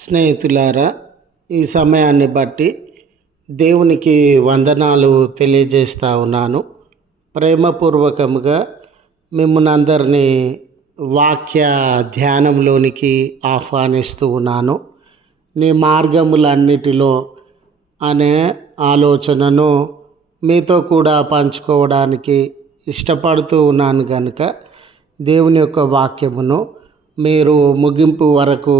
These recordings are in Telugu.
స్నేహితులారా, ఈ సమయాన్ని బట్టి దేవునికి వందనాలు తెలియజేస్తా ఉన్నాను. ప్రేమపూర్వకముగా మిమ్మల్ని అందరినీ వాక్య ధ్యానంలోనికి ఆహ్వానిస్తూ ఉన్నాను. నీ మార్గములన్నిటిలో అనే ఆలోచనను మీతో కూడా పంచుకోవడానికి ఇష్టపడుతూ ఉన్నాను కనుక దేవుని యొక్క వాక్యమును మీరు ముగింపు వరకు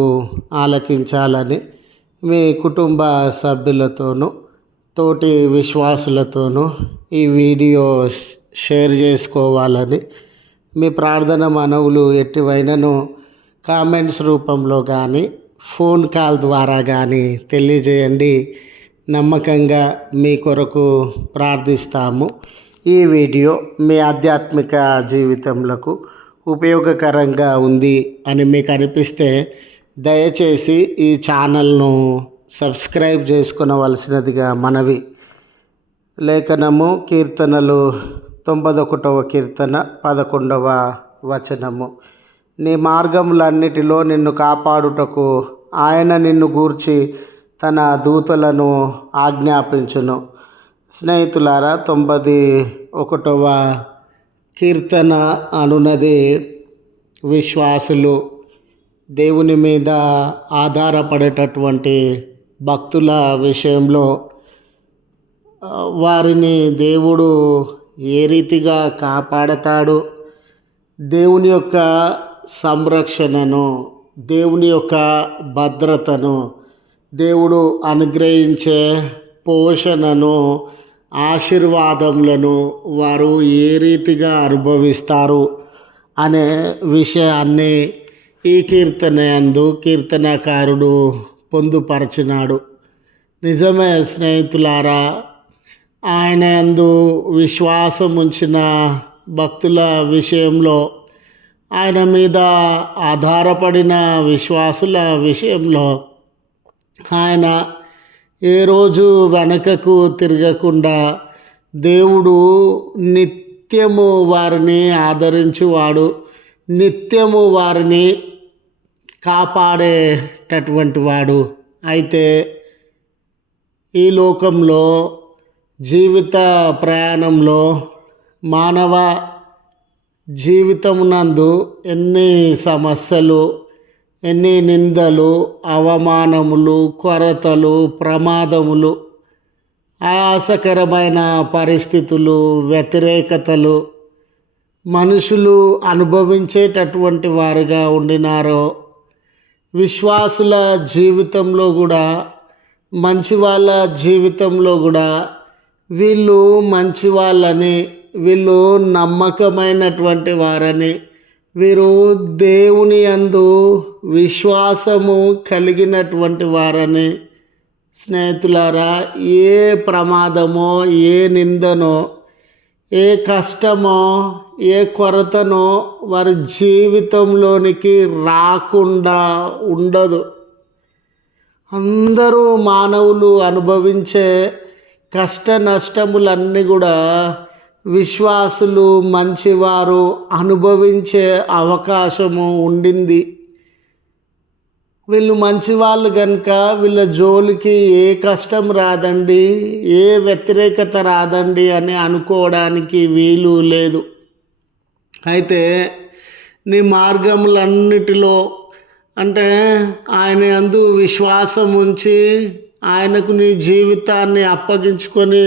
ఆలకించాలని మీ కుటుంబ సభ్యులతోనూ తోటి విశ్వాసులతోనూ ఈ వీడియో షేర్ చేసుకోవాలని మీ ప్రార్థన మనవులు ఎట్టివైనను కామెంట్స్ రూపంలో కానీ ఫోన్ కాల్ ద్వారా కానీ తెలియజేయండి. నమ్మకంగా మీ కొరకు ప్రార్థిస్తాము. ఈ వీడియో మీ ఆధ్యాత్మిక జీవితంలో ఉపయోగకరంగా ఉంది అని మీకు అనిపిస్తే దయచేసి ఈ ఛానల్ను సబ్స్క్రైబ్ చేసుకునవలసినదిగా మనవి. లేఖనము కీర్తనలు 91వ కీర్తన 11వ వచనము. నీ మార్గములన్నిటిలో నిన్ను కాపాడుటకు ఆయన నిన్ను గూర్చి తన దూతలను ఆజ్ఞాపించును. స్నేహితులారా, 91వ కీర్తన అనున్నది విశ్వాసులు, దేవుని మీద ఆధారపడేటటువంటి భక్తుల విషయంలో వారిని దేవుడు ఏ రీతిగా కాపాడతాడు, దేవుని యొక్క సంరక్షణను, దేవుని యొక్క భద్రతను, దేవుడు అనుగ్రహించే పోషణను, ఆశీర్వాదములను వారు ఏ రీతిగా అనుభవిస్తారు అనే విషయాన్ని ఈ కీర్తనయందు కీర్తనకారుడు పొందుపరచినాడు. నిజమే స్నేహితులారా, ఆయన యందు విశ్వాసం ఉంచిన భక్తుల విషయంలో, ఆయన మీద ఆధారపడిన విశ్వాసుల విషయంలో ఆయన ఏ రోజు వెనకకు తిరగకుండా దేవుడు నిత్యము వారిని ఆదరించువాడు, నిత్యము వారిని కాపాడేటటువంటి వాడు. అయితే ఈ లోకంలో జీవిత ప్రయాణంలో మానవ జీవితమునందు ఎన్ని సమస్యలు, ఎన్ని నిందలు, అవమానములు, కొరతలు, ప్రమాదములు, ఆయాసకరమైన పరిస్థితులు, వ్యతిరేకతలు మనుషులు అనుభవించేటటువంటి వారుగా ఉండినారో, విశ్వాసుల జీవితంలో కూడా, మంచి వాళ్ళ జీవితంలో కూడా వీళ్ళు మంచి వాళ్ళని, వీళ్ళు నమ్మకమైనటువంటి వారని, వీరు దేవుని యందు విశ్వాసము కలిగినటువంటి వారని, స్నేహితులారా, ఏ ప్రమాదమో, ఏ నిందనో, ఏ కష్టమో, ఏ కొరతనో వారి జీవితంలోనికి రాకుండా ఉండదు. అందరూ మానవులు అనుభవించే కష్ట నష్టములన్నీ కూడా విశ్వాసులు, మంచివారు అనుభవించే అవకాశము ఉండింది. వీళ్ళు మంచివాళ్ళు కనుక వీళ్ళ జోలికి ఏ కష్టం రాదండి, ఏ వ్యతిరేకత రాదండి అని అనుకోవడానికి వీలు లేదు. అయితే నీ మార్గములన్నిటిలో అంటే ఆయన యందు విశ్వాసం ఉంచి ఆయనకు నీ జీవితాన్ని అప్పగించుకొని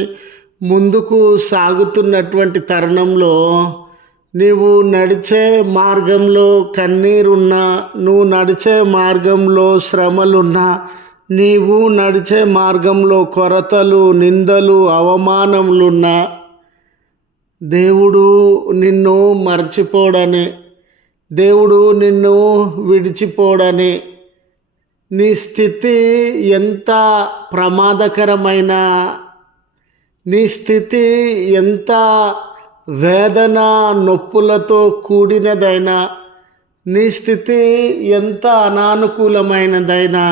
ముందుకు సాగుతున్నటువంటి తరుణంలో నీవు నడిచే మార్గంలో కన్నీరున్నా, నువ్వు నడిచే మార్గంలో శ్రమలున్నా, నీవు నడిచే మార్గంలో కొరతలు, నిందలు, అవమానములున్నా, దేవుడు నిన్ను మర్చిపోడని, దేవుడు నిన్ను విడిచిపోడని, నీ స్థితి ఎంత ప్రమాదకరమైన, నీ స్థితి ఎంత వేదన నొప్పులతో కూడినదైనా, నీ స్థితి ఎంత అనానుకూలమైనదైనా,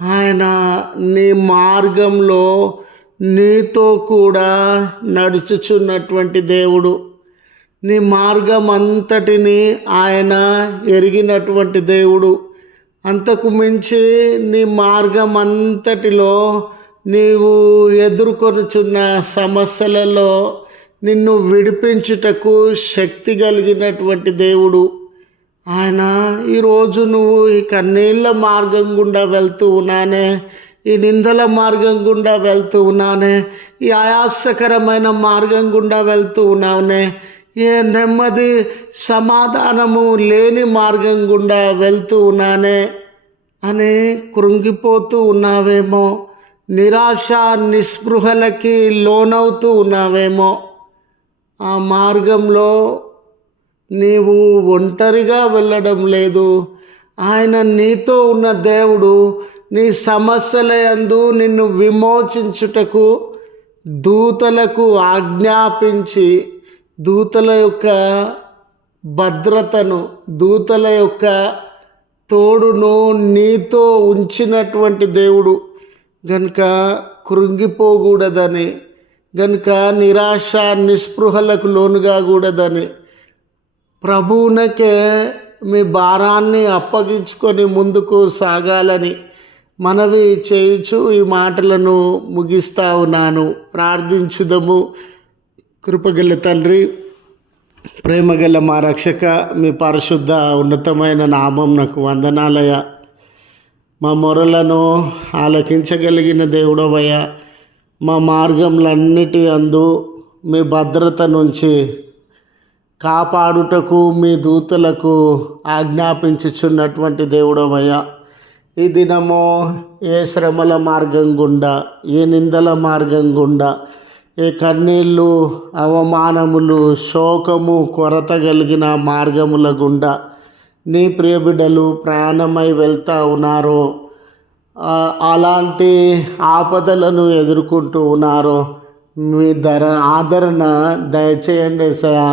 ఆయన నీ మార్గంలో నీతో కూడా నడుచుచున్నటువంటి దేవుడు. నీ మార్గం అంతటిని ఆయన ఎరిగినటువంటి దేవుడు. అంతకు మించి నీ మార్గం అంతటిలో నీవు ఎదుర్కొనుచున్న సమస్యలలో నిన్ను విడిపించుటకు శక్తి కలిగినటువంటి దేవుడు ఆయన. ఈరోజు నువ్వు ఈ కన్నీళ్ళ మార్గం గుండా వెళ్తూ ఉన్నానే, ఈ నిందల మార్గం గుండా వెళ్తూ ఉన్నానే, ఈ ఆయాసకరమైన మార్గం గుండా వెళ్తూ ఉన్నావునే, ఏ నెమ్మది సమాధానము లేని మార్గం గుండా వెళ్తూ ఉన్నానే అని కృంగిపోతూ ఉన్నావేమో, నిరాశ నిస్పృహలకి లోనవుతూ ఉన్నావేమో. ఆ మార్గంలో నీవు ఒంటరిగా వెళ్ళడం లేదు. ఆయన నీతో ఉన్న దేవుడు నీ సమస్యల యందు నిన్ను విమోచించుటకు దూతలకు ఆజ్ఞాపించి దూతల యొక్క భద్రతను, దూతల యొక్క తోడును నీతో ఉంచినటువంటి దేవుడు గనుక కృంగిపోకూడదని, గనుక నిరాశ నిస్పృహలకు లోనుగాకూడదని ప్రభువునకే మీ భారాన్ని అప్పగించుకొని ముందుకు సాగాలని మనవి చేయుచు ఈ మాటలను ముగిస్తా ఉన్నాను. ప్రార్థించుదము. కృపగల తండ్రి, ప్రేమగల మా రక్షక, మీ పరిశుద్ధ ఉన్నతమైన నామం నాకు వందనాలయ. మా మొరలను ఆలకించగలిగిన దేవుడవయ్యా, మా మార్గంలన్నిటి అందు మీ భద్రత నుంచి కాపాడుటకు మీ దూతలకు ఆజ్ఞాపించుచున్నటువంటి దేవుడవయ్యా, ఈ దినము ఏ శ్రమల మార్గం గుండా, ఏ నిందల మార్గం గుండా, ఏ కన్నీళ్ళు, అవమానములు, శోకము, కొరత కలిగిన మార్గముల గుండా నీ ప్రియబిడ్డలు ప్రయాణమై వెళ్తూ ఉన్నారో, అలాంటి ఆపదలను ఎదుర్కొంటూ ఉన్నారో మీ ఆదరణ దయచేయండి యేసయ్యా.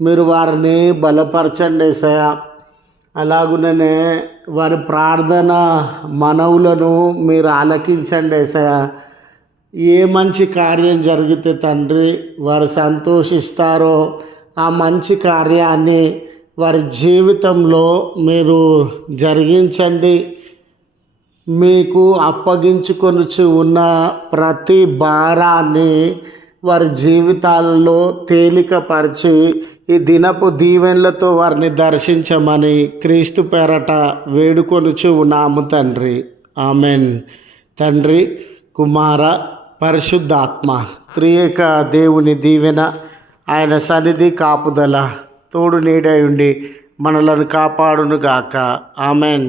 మీరు వారిని బలపరచండి యేసయ్యా. అలాగుననే వారి ప్రార్థన మనవులను మీరు ఆలకించండి యేసయ్యా. ఏ మంచి కార్యం జరిగితే తండ్రి వారు సంతోషిస్తారో ఆ మంచి కార్యాన్ని వారి జీవితంలో మీరు జరిగించండి. మీకు అప్పగించుకొనుచు ఉన్న ప్రతి భారాన్ని వారి జీవితాలలో తేలికపరిచి ఈ దినపు దీవెనలతో వారిని దర్శించమని క్రీస్తు పేరట వేడుకొనుచు ఉన్నాము తండ్రి. ఆమెన్. తండ్రి, కుమార, పరిశుద్ధాత్మ త్రియేక దేవుని దీవెన, ఆయన సన్నిధి కాపుదల తోడు నీడై ఉండి మనలను కాపాడునుగాక. ఆమెన్.